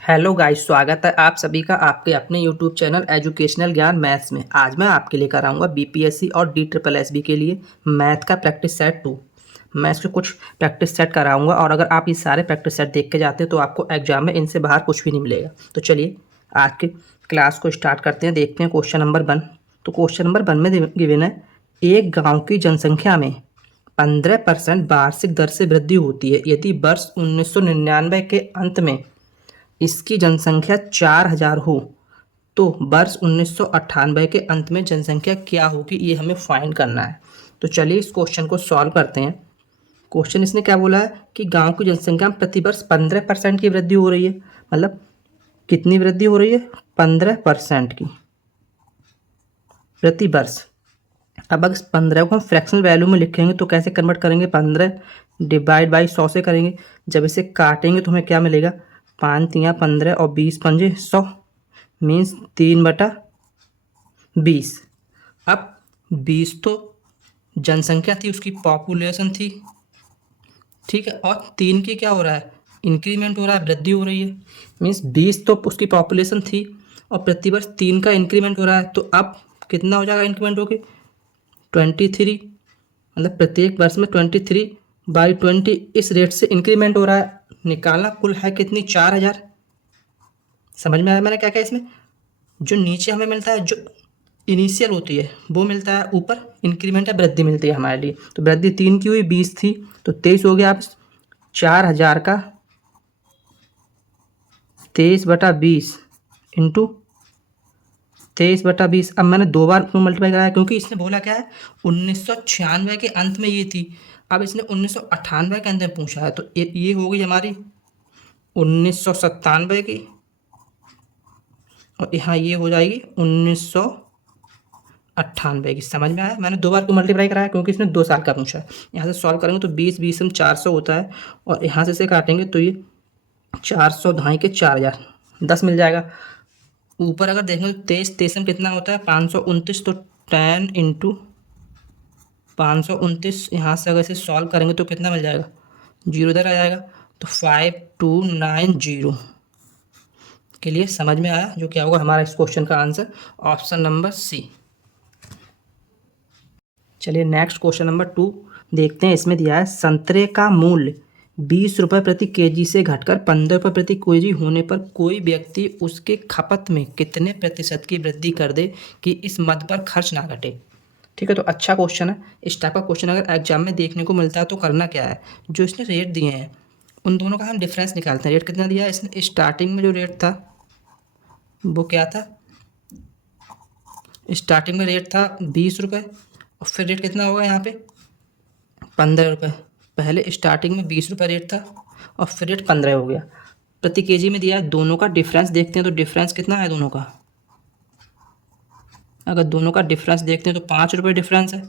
Hello guys, स्वागत है आप सभी का आपके अपने यूट्यूब चैनल एजुकेशनल ज्ञान मैथ्स में। आज मैं आपके लिए कराऊंगा बीपीएससी और DSSB के लिए मैथ का प्रैक्टिस सेट 2। मैं इसके कुछ प्रैक्टिस सेट कराऊंगा और अगर आप ये सारे प्रैक्टिस सेट देख के जाते हैं तो आपको एग्जाम में इनसे बाहर कुछ भी नहीं मिलेगा। तो चलिए आज के क्लास को स्टार्ट करते हैं। देखते हैं क्वेश्चन नंबर 1। तो क्वेश्चन नंबर 1 में गिवन है, एक गाँव की जनसंख्या में 15% वार्षिक दर से वृद्धि होती है यदि वर्ष 1999 के अंत में इसकी जनसंख्या 4000 हो तो वर्ष 1998 के अंत में जनसंख्या क्या होगी, ये हमें फाइंड करना है। तो चलिए इस क्वेश्चन को सॉल्व करते हैं। क्वेश्चन इसने क्या बोला है कि गांव की जनसंख्या में प्रतिवर्ष 15% की वृद्धि हो रही है। मतलब कितनी वृद्धि हो रही है? 15% की प्रतिवर्ष। अब अगर 15 को हम फ्रैक्शनल वैल्यू में लिखेंगे तो कैसे कन्वर्ट करेंगे? 15 डिवाइड बाई 100 से करेंगे। जब इसे काटेंगे तो हमें क्या मिलेगा? 5 तियाँ 15 और 20 पंजे 100 मीन्स 3/20। अब 20 तो जनसंख्या थी, उसकी पॉपुलेशन थी, ठीक है। और 3 की क्या हो रहा है? इंक्रीमेंट हो रहा है, वृद्धि हो रही है। मीन्स 20 तो उसकी पॉपुलेशन थी और प्रतिवर्ष 3 का इंक्रीमेंट हो रहा है। तो अब कितना हो जाएगा इंक्रीमेंट होके? 23। मतलब प्रत्येक वर्ष में 23/20 इस रेट से इंक्रीमेंट हो रहा है। निकालना कुल है कितनी? 4000। समझ में आया मैंने क्या क्या इसमें? जो नीचे हमें मिलता है, जो इनिशियल होती है वो मिलता है, ऊपर इंक्रीमेंट है, वृद्धि मिलती है हमारे लिए। तो वृद्धि 3 की हुई, 20 थी तो 23 हो गया। अब 4000 का 23/20 इंटू 23/20। अब मैंने 2 बार क्यों मल्टीप्लाई कराया? क्योंकि इसने बोला क्या है, 1996 के अंत में ये थी। अब इसने 1998 के अंत में पूछा है तो ये हो गई हमारी 1997 की और यहाँ ये हो जाएगी 1998 की। समझ में आया? मैंने 2 बार क्यों मल्टीप्लाई कराया? क्योंकि इसने 2 साल का पूछा है। यहाँ से सॉल्व करेंगे तो 20 में 400 होता है और यहाँ से काटेंगे तो ये 400 ढाई के 4000 10 मिल जाएगा। ऊपर अगर देखेंगे तो 23 में कितना होता है? 529। तो 10 इंटू 529, यहाँ से अगर इसे सॉल्व करेंगे तो कितना मिल जाएगा? 0 इधर आ जाएगा तो 5290 के लिए। समझ में आया? जो क्या होगा हमारा इस क्वेश्चन का आंसर ऑप्शन नंबर सी। चलिए नेक्स्ट क्वेश्चन नंबर 2 देखते हैं। इसमें दिया है, संतरे का मूल्य 20 रुपये प्रति केजी से घटकर 15 रुपये प्रति केजी होने पर कोई व्यक्ति उसके खपत में कितने प्रतिशत की वृद्धि कर दे कि इस मद पर खर्च ना घटे। ठीक है, तो अच्छा क्वेश्चन है। इस टाइप का क्वेश्चन अगर एग्जाम में देखने को मिलता है तो करना क्या है, जो इसने रेट दिए हैं उन दोनों का हम डिफरेंस निकालते हैं। रेट कितना दिया है इसने? स्टार्टिंग में जो रेट था वो क्या था? स्टार्टिंग में रेट था 20 रुपये और फिर रेट कितना होगा यहाँ पे? 15 रुपये। पहले स्टार्टिंग में 20 रुपये रेट था और फिर रेट 15 हो गया। प्रति केजी में दिया है। दोनों का डिफरेंस देखते हैं तो डिफरेंस कितना है दोनों का? अगर दोनों का डिफरेंस देखते हैं तो 5 रुपये डिफरेंस है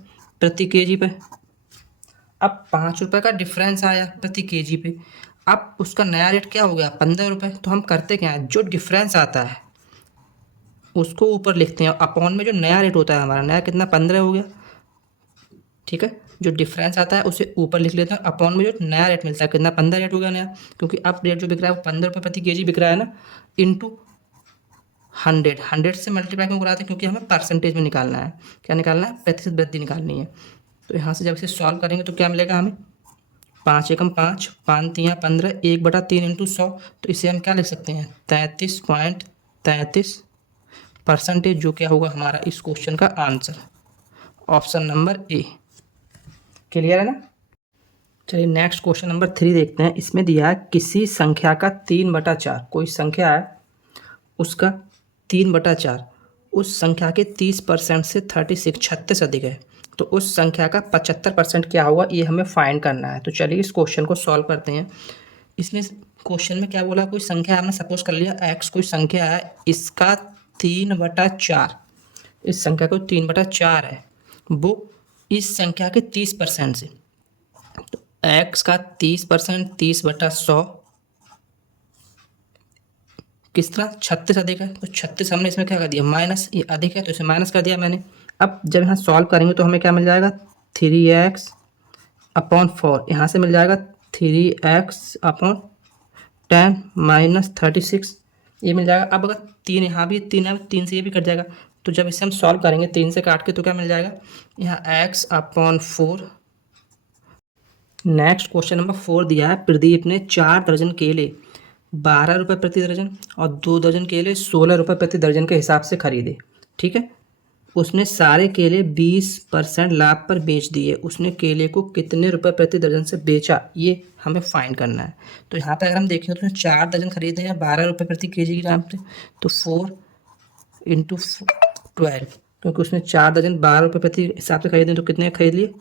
प्रति केजी पे। अब 5 रुपये का डिफरेंस आया प्रति केजी पे। अब उसका नया रेट क्या हो गया? 15 रुपये। तो हम करते क्या है, जो डिफरेंस आता है उसको ऊपर लिखते हैं, अपॉन में जो नया रेट होता है हमारा, नया कितना? 15 हो गया। ठीक है, जो डिफरेंस आता है उसे ऊपर लिख लेते हैं, अपॉन में जो नया रेट मिलता है कितना? 15 रेट हो गया नया। क्योंकि अब रेट जो बिक रहा है वो 15 रुपये प्रति केजी बिक रहा है ना, इंटू 100 से मल्टीप्लाई क्यों कराते हैं? क्योंकि हमें परसेंटेज में निकालना है। क्या निकालना है? प्रतिशत वृद्धि निकालनी है। तो यहाँ से जब इसे सॉल्व करेंगे तो क्या मिलेगा हमें? 5 एकम 5, 5 तियाँ 15, 1/3 इंटू 100। तो इसे हम क्या लिख सकते हैं? 33.33%, जो क्या होगा हमारा इस क्वेश्चन का answer option number A. Clear है ना? चलिए नेक्स्ट क्वेश्चन नंबर 3 देखते हैं। इसमें दिया है, किसी संख्या का 3/4, कोई संख्या है उसका 3/4 उस संख्या के 30% से 36 अधिक है तो उस संख्या का 75% क्या होगा, ये हमें फाइंड करना है। तो चलिए इस क्वेश्चन को सॉल्व करते हैं। इसने क्वेश्चन में क्या बोला? कोई संख्या हमने सपोज कर लिया x, कोई संख्या है, इसका 3/4, इस संख्या को 3/4 है, वो इस संख्या के 30% से। तो x का 30%, 30/100 किस तरह? 36 अधिक है तो 36 हमने इसमें क्या कर दिया? माइनस। ये अधिक है तो इसे माइनस कर दिया मैंने। अब जब यहाँ सॉल्व करेंगे तो हमें क्या मिल जाएगा? 3x/4। यहाँ से मिल जाएगा 3x/4 10 माइनस 36 ये मिल जाएगा। अब अगर 3 यहाँ भी 3 है, 3 से ये भी कट जाएगा, तो जब इसे हम सॉल्व करेंगे 3 से काट के तो क्या मिल जाएगा, यहाँ x/4। नेक्स्ट क्वेश्चन नंबर 4 दिया है, प्रदीप ने 4 दर्जन केले 12 रुपये प्रति दर्जन और 2 दर्जन केले 16 रुपये प्रति दर्जन के हिसाब से खरीदे। ठीक है, उसने सारे केले 20% लाभ पर बेच दिए। उसने केले को कितने रुपए प्रति दर्जन से बेचा, ये हमें फाइंड करना है। तो यहाँ पे अगर हम देखें तो उसने 4 दर्जन खरीदे हैं 12 रुपये प्रति केजी की दाम से, तो 4 इंटू 12, क्योंकि उसने 4 दर्जन 12 रुपये प्रति हिसाब से खरीदे, तो कितने खरीद लिए,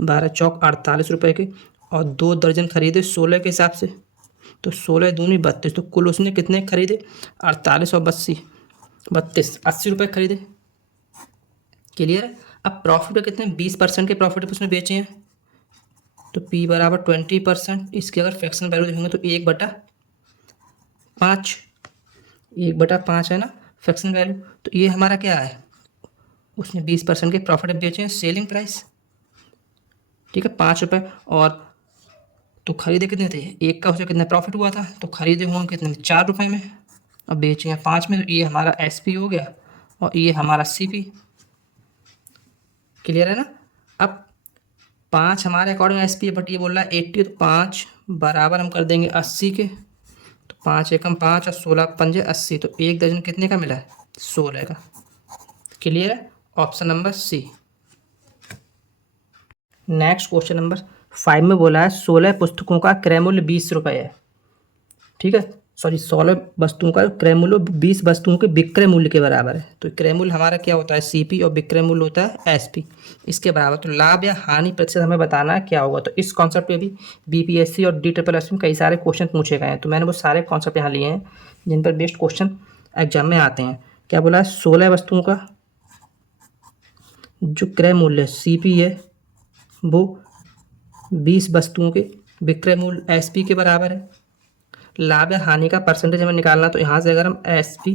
12 चौक 48 रुपये के, और 2 दर्जन खरीदे 16 के हिसाब से, तो 16 दूनी 32, तो कुल उसने कितने खरीदे, 48 और 32 80 रुपये खरीदे। क्लियर है। अब प्रॉफिट पे कितने, 20% के प्रॉफिट पे उसने बेचे हैं, तो P बराबर 20%। इसकी अगर फ्रैक्शनल वैल्यू देखेंगे तो 1/5, 1/5 है ना फ्रैक्शनल वैल्यू। तो ये हमारा क्या है, उसने 20% के प्रॉफिट पे बेचे हैं, सेलिंग प्राइस। ठीक है, 5 रुपये, और तो खरीदे कितने थे, एक का उसे कितना प्रॉफिट हुआ था, तो खरीदे होंगे कितने, 4 रुपये में, और बेचे हैं 5 में, तो ये हमारा SP हो गया और ये हमारा CP। क्लियर है ना। अब 5 हमारे अकॉर्डिंग SP है, बट ये बोल रहा है 80, तो 5 बराबर हम कर देंगे 80 के, तो 5 एकम 5 और 16 पंजे 80, तो 1 दर्जन कितने का मिला है, 16 का। क्लियर है, option number C। Next question number 5 में बोला है 16 पुस्तकों का क्रय मूल्य 20 रुपये है। ठीक है, सॉरी 16 वस्तुओं का क्रय मूल्य 20 वस्तुओं के विक्रय मूल्य के बराबर है। तो क्रय मूल्य हमारा क्या होता है, CP, और विक्रय मूल्य होता है SP, इसके बराबर। तो लाभ या हानि प्रतिशत हमें बताना है क्या होगा। तो इस कॉन्सेप्ट पे भी BPSC और DSSS में कई सारे क्वेश्चन पूछे गए हैं, तो मैंने वो सारे कॉन्सेप्ट यहाँ लिए हैं जिन पर बेस्ड क्वेश्चन एग्जाम में आते हैं। क्या बोला है, 16 वस्तुओं का जो क्रय मूल्य CP है वो 20 वस्तुओं के विक्रय मूल्य SP के बराबर है। लाभ या हानि का परसेंटेज हमें निकालना, तो यहाँ से अगर हम SP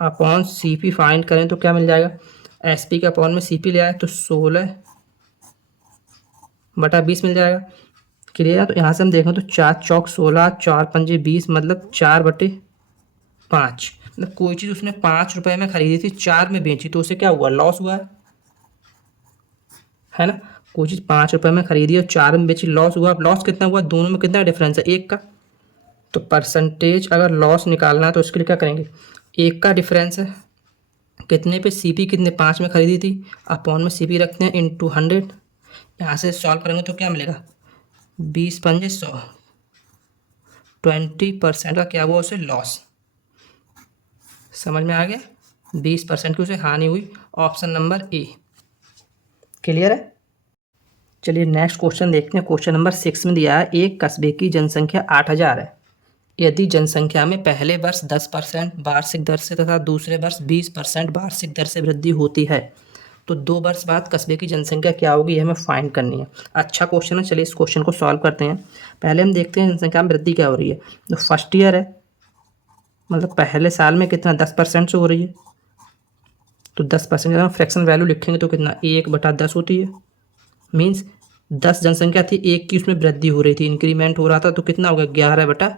अपॉन CP फाइंड करें तो क्या मिल जाएगा, SP के अपॉन में CP ले आए तो 16/20 मिल जाएगा। क्लियर है। तो यहाँ से हम देखें तो 4 चौक 16, 4 पंजे 20, मतलब 4/5। मतलब कोई चीज़ उसने 5 रुपये में खरीदी थी, 4 में बेची, तो उसे क्या हुआ, लॉस हुआ है ना। कोई चीज़ 5 रुपये में खरीदी और 4 में बेची, लॉस हुआ। अब लॉस कितना हुआ, दोनों में कितना डिफरेंस है, 1 का। तो परसेंटेज अगर लॉस निकालना है तो उसके लिए क्या करेंगे, 1 का डिफरेंस है, कितने पे, CP कितने 5 में खरीदी थी, अपॉन में CP रखते हैं इंटू 100। यहाँ से सॉल्व करेंगे तो क्या मिलेगा, 20 पंजे 100, 20% का क्या हुआ उसे लॉस। समझ में आ गया, 20% की उसे हानि हुई। Option number A। क्लियर है। चलिए नेक्स्ट क्वेश्चन देखते हैं। क्वेश्चन नंबर 6 में दिया है, एक कस्बे की जनसंख्या 8000 है। यदि जनसंख्या में पहले वर्ष 10% वार्षिक दर से तथा दूसरे वर्ष 20% वार्षिक दर से वृद्धि होती है, तो 2 वर्ष बाद कस्बे की जनसंख्या क्या होगी, ये हमें फाइंड करनी है। अच्छा क्वेश्चन है, चलिए इस क्वेश्चन को सॉल्व करते हैं। पहले हम देखते हैं जनसंख्या में वृद्धि क्या हो रही है। तो फर्स्ट ईयर है, मतलब पहले साल में कितना 10% से हो रही है, तो 10% अगर हम फ्रैक्शन वैल्यू लिखेंगे तो कितना 1/10 होती है। मीन्स 10 जनसंख्या थी, 1 की उसमें वृद्धि हो रही थी, इंक्रीमेंट हो रहा था, तो कितना होगा 11/10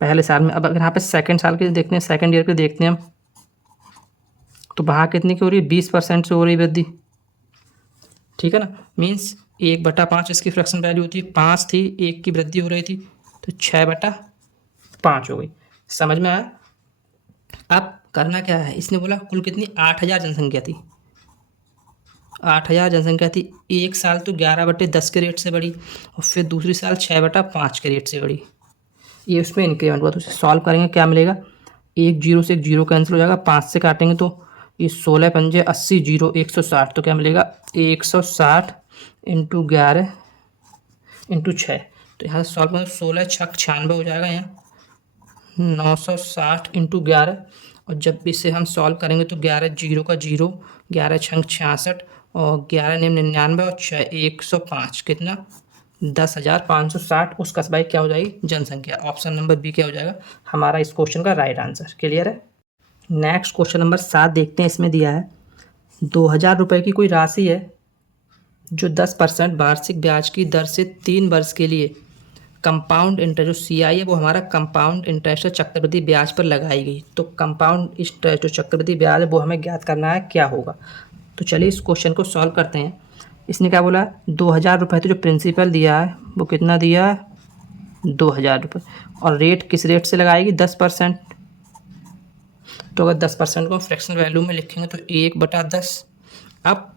पहले साल में। अब अगर यहाँ पे सेकंड साल के देखते हैं, सेकंड ईयर के देखते हैं हम, तो वहाँ कितने की हो रही है, 20% से हो रही है वृद्धि। ठीक है ना, मीन्स 1/5 इसकी फ्रैक्शन वैल्यू होती है, 5 थी, 1 की वृद्धि हो रही थी, तो 6/5 हो गई। समझ में आया। अब करना क्या है, इसने बोला कुल कितनी 8000 जनसंख्या थी, 8000 जनसंख्या थी। एक साल तो 11/10 के रेट से बढ़ी, और फिर दूसरी साल 6/5 के रेट से बढ़ी, ये उसमें इंक्रीमेंट हुआ। तो उसे सॉल्व करेंगे क्या मिलेगा, 1 जीरो से 1 जीरो कैंसिल हो जाएगा, 5 से काटेंगे तो ये 16 पंजे 80, जीरो 160, तो क्या मिलेगा 160 इंटू 11 इंटू 6। तो यहाँ से सॉल्व करेंगे 16 छक 96 हो जाएगा, यहाँ 960 इंटू 11, और जब इसे हम सॉल्व करेंगे तो 11 जीरो का जीरो, 11 छंग 66, और 11 निम 99, और 6 105, कितना 10,560। उस कस्बा की क्या हो जाएगी जनसंख्या। ऑप्शन नंबर B क्या हो जाएगा हमारा इस क्वेश्चन का राइट आंसर। क्लियर है। नेक्स्ट क्वेश्चन नंबर 7 देखते हैं। इसमें दिया है 2000 रुपये की कोई राशि है जो 10% वार्षिक ब्याज की दर से 3 वर्ष के लिए कंपाउंड इंटरेस्ट जो CI है वो हमारा कंपाउंड इंटरेस्ट है, चक्रवृद्धि ब्याज पर लगाई गई। तो कंपाउंड इंटरेस्ट जो चक्रवृद्धि ब्याज है वो हमें ज्ञात करना है क्या होगा। तो चलिए इस क्वेश्चन को सॉल्व करते हैं। इसने क्या बोला, 2000 रुपये, तो जो प्रिंसिपल दिया है वो कितना दिया है, 2000 रुपये, और रेट किस रेट से लगाएगी, 10%। तो अगर 10% को फ्रैक्शनल वैल्यू में लिखेंगे तो 1/10। अब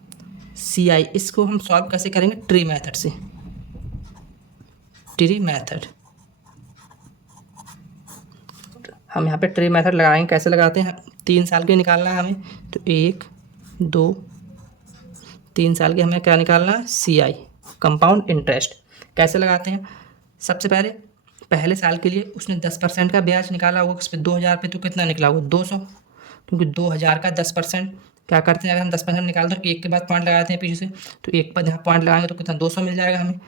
CI इसको हम सॉल्व कैसे करेंगे, ट्री मेथड से, ट्री मेथड। हम यहाँ पे ट्री मेथड लगाएंगे, कैसे लगाते हैं, 3 साल के निकालना है हमें, तो 1 2 3 साल के हमें क्या निकालना है, CI कंपाउंड इंटरेस्ट। कैसे लगाते हैं, सबसे पहले साल के लिए उसने 10% का ब्याज निकाला होगा, इस पर 2000 पे, तो कितना निकला होगा, 200, क्योंकि 2000 का 10% क्या करते हैं, अगर हम 10% निकालते हैं तो 1 के बाद पॉइंट लगाते हैं पीछे से, तो 1 पर जहाँ पॉइंट लगाएंगे तो कितना, 200 मिल जाएगा हमें।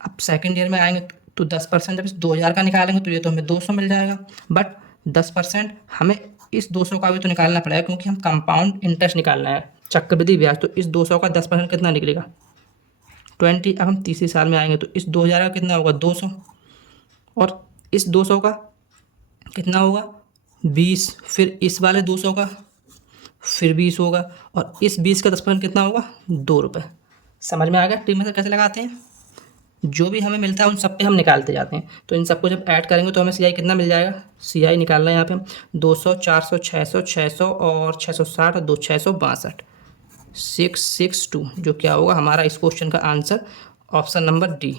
अब सेकंड ईयर में आएंगे तो 10% जब इस 2000 का निकालेंगे तो ये तो हमें 200 मिल जाएगा, बट 10% हमें इस 200 का भी तो निकालना पड़ेगा, क्योंकि हम कंपाउंड इंटरेस्ट निकालना है, चक्रवृद्धि ब्याज। तो इस 200 का 10% कितना निकलेगा, 20। अब हम तीसरे साल में आएंगे तो इस 2000 का कितना होगा, 200, और इस 200 का कितना होगा, 20, फिर इस वाले 200 का फिर 20 होगा, और इस 20 का 10% कितना होगा, 2 रुपये। समझ में आ गया ट्री मेथड कैसे लगाते हैं। जो भी हमें मिलता है उन सब पे हम निकालते जाते हैं, तो इन सबको जब ऐड करेंगे तो हमें CI कितना मिल जाएगा, CI निकालना है यहाँ पे हम 200, 400, 600, 600 और 660 और 2 662, 662, जो क्या होगा हमारा इस क्वेश्चन का आंसर, ऑप्शन नंबर डी।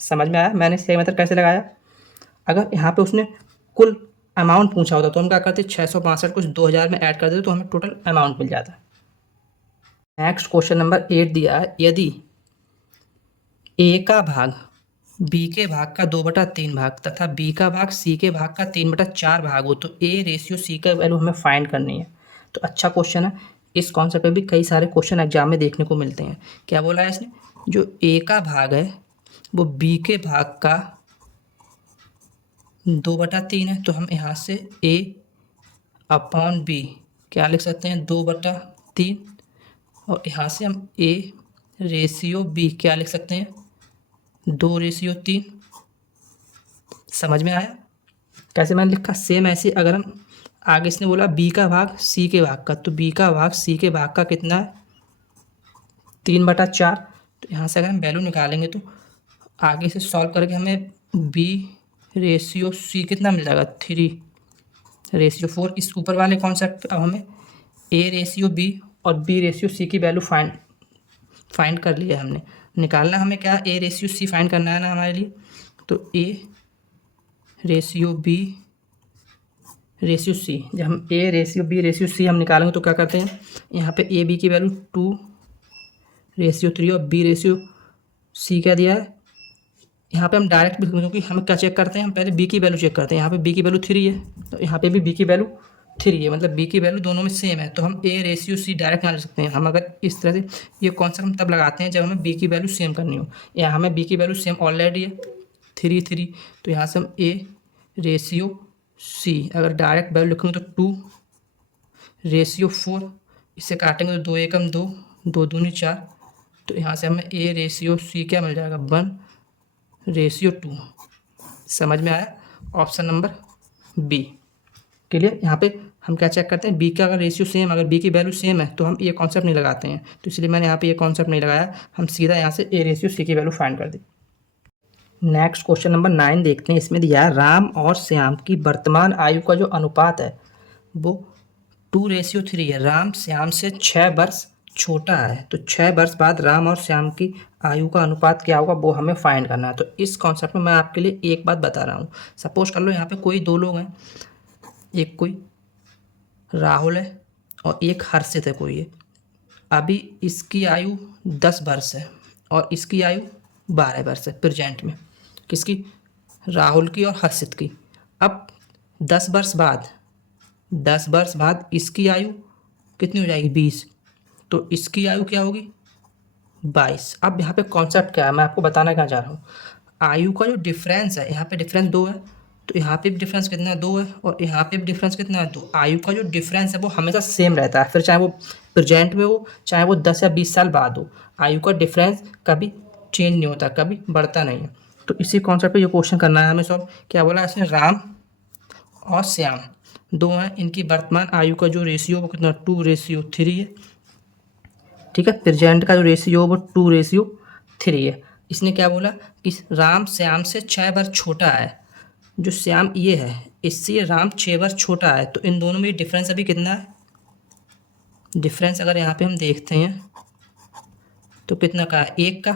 समझ में आया मैंने CI मेथड कैसे लगाया। अगर यहाँ पे उसने कुल अमाउंट पूछा होता तो हम क्या करते, 662 कुछ 2000 में ऐड कर देते तो हमें टोटल अमाउंट मिल जाता। नेक्स्ट क्वेश्चन नंबर 8 दिया है, यदि A का भाग B के भाग का 2/3 भाग तथा B का भाग C के भाग का 3/4 भाग हो तो A/C का वैल्यू हमें फाइंड करनी है। तो अच्छा क्वेश्चन है, इस कॉन्सेप्ट पे भी कई सारे क्वेश्चन एग्जाम में देखने को मिलते हैं। क्या बोला है इसने, जो A का भाग है वो B के भाग का 2/3 है, तो हम यहाँ से A/B क्या लिख सकते हैं, 2/3, और यहाँ से हम A/B क्या लिख सकते हैं, 2/3। समझ में आया कैसे मैंने लिखा। सेम ऐसे अगर हम आगे, इसने बोला B का भाग C के भाग का, तो B का भाग C के भाग का कितना है, 3/4। तो यहाँ से अगर हम वैल्यू निकालेंगे तो आगे से सॉल्व करके हमें B/C कितना मिल जाएगा, 3/4। इस ऊपर वाले कॉन्सेप्ट अब हमें A/B और B/C की वैल्यू फाइंड कर लिया हमने। निकालना हमें क्या, A/C फाइंड करना है ना हमारे लिए, तो A/B/C। जब हम A/B/C हम निकालेंगे तो क्या करते हैं, यहाँ पे AB की वैल्यू 2/3 और B/C क्या दिया है, यहाँ पे हम डायरेक्ट, क्योंकि हम क्या चेक करते हैं, हम पहले B की वैल्यू चेक करते हैं। यहाँ पे B की वैल्यू 3 है, तो यहाँ पे भी B की वैल्यू 3 है, मतलब B की वैल्यू दोनों में सेम है, तो हम A/C डायरेक्ट ना ले सकते हैं। हम अगर इस तरह से, ये कॉन्सेप्ट हम तब लगाते हैं जब हमें B की वैल्यू सेम करनी हो। यहाँ हमें B की वैल्यू सेम ऑलरेडी है, 3, तो यहाँ से हम A/C अगर डायरेक्ट वैल्यू लिखेंगे तो 2/4, इससे काटेंगे तो 2 एकम 2, 2 दूनी 4, तो यहाँ से हमें A/C क्या मिल जाएगा, 1/2। समझ में आया, ऑप्शन नंबर बी के लिए। यहाँ पे हम क्या चेक करते हैं, B का अगर रेशियो सेम, अगर B की वैल्यू सेम है तो हम ये कॉन्सेप्ट नहीं लगाते हैं, तो इसलिए मैंने यहाँ पे ये कॉन्सेप्ट नहीं लगाया, हम सीधा यहाँ से A/C की वैल्यू फाइंड कर दी। नेक्स्ट क्वेश्चन नंबर 9 देखते हैं। इसमें दिया है राम और श्याम की वर्तमान आयु का जो अनुपात है वो 2/3 है। राम श्याम से 6 वर्ष छोटा है, तो 6 वर्ष बाद राम और श्याम की आयु का अनुपात क्या होगा वो हमें फाइंड करना है। तो इस कॉन्सेप्ट में मैं आपके लिए एक बात बता रहा हूँ। सपोज कर लो यहाँ पे कोई 2 लोग हैं, एक कोई राहुल है और एक हर्षित है कोई है। अभी इसकी आयु 10 वर्ष है और इसकी आयु 12 वर्ष है प्रेजेंट में, किसकी, राहुल की और हर्षित की। अब 10 वर्ष बाद इसकी आयु कितनी हो जाएगी, 20, तो इसकी आयु क्या होगी, 22। अब यहाँ पे कॉन्सेप्ट क्या है मैं आपको बताना क्या चाह रहा हूँ। आयु का जो डिफरेंस है, यहाँ पे डिफरेंस 2 है, तो यहाँ पे भी डिफरेंस कितना है, 2 है, और यहाँ पे भी डिफरेंस कितना है, 2। आयु का जो डिफरेंस है वो हमेशा सेम रहता है, फिर चाहे वो प्रेजेंट में हो चाहे वो 10 या 20 साल बाद हो, आयु का डिफरेंस कभी चेंज नहीं होता, कभी बढ़ता नहीं है। तो इसी कॉन्सेप्ट पे ये क्वेश्चन करना है हमें सॉल्व। क्या बोला इसने, राम और श्याम दो हैं, इनकी वर्तमान आयु का जो रेशियो वो कितना 2:3 है। ठीक है, प्रेजेंट का जो रेशियो वो 2:3 है। इसने क्या बोला कि राम श्याम से 6 बार छोटा है। जो श्याम ये है इससे राम 6 बार छोटा है, तो इन दोनों में डिफरेंस अभी कितना है। डिफरेंस अगर यहाँ पे हम देखते हैं तो कितना का है, 1 का।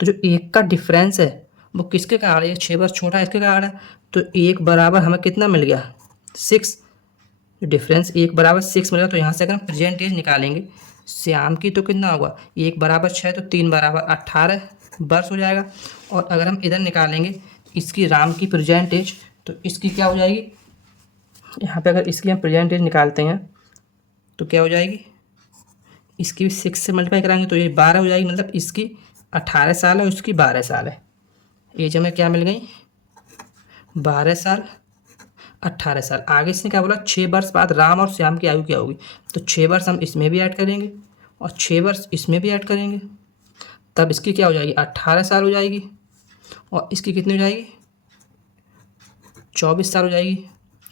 तो जो 1 का डिफरेंस है वो किसके कारण है, 6 बार छोटा है इसके कारण है। तो 1 बराबर हमें कितना मिल गया, 6। डिफरेंस 1 बराबर 6 मिलेगा। तो यहाँ से अगर हम प्रेजेंट एज निकालेंगे श्याम की तो कितना होगा, 1 बराबर 6 तो 3 बराबर 18 वर्ष हो जाएगा। और अगर हम इधर निकालेंगे इसकी राम की प्रेजेंट एज, तो इसकी क्या हो जाएगी, यहाँ पे अगर इसकी हम प्रेजेंट एज निकालते हैं तो क्या हो जाएगी, इसकी भी 6 से मल्टीप्लाई कराएंगे तो ये 12 हो जाएगी। मतलब इसकी 18 साल है और उसकी 12 साल है। एज हमें क्या मिल गई, 12 साल 18 साल। आगे इसने क्या बोला, 6 वर्ष बाद राम और श्याम की आयु क्या होगी। तो 6 वर्ष हम इसमें भी ऐड करेंगे और 6 वर्ष इसमें भी ऐड करेंगे, तब इसकी क्या हो जाएगी, 18 साल हो जाएगी। और इसकी कितनी हो जाएगी, 24 साल हो जाएगी।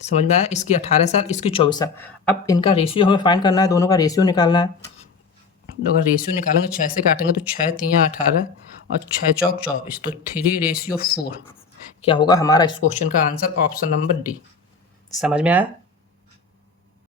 समझ में आया, इसकी 18 साल इसकी 24 साल। अब इनका रेशियो हमें फाइंड करना है, दोनों का रेशियो निकालना है। तो अगर रेशियो निकालेंगे 6 से काटेंगे तो 6 3 18 और 6 चौक 24, तो 3:4। क्या होगा हमारा इस क्वेश्चन का आंसर, ऑप्शन नंबर डी। समझ में आया।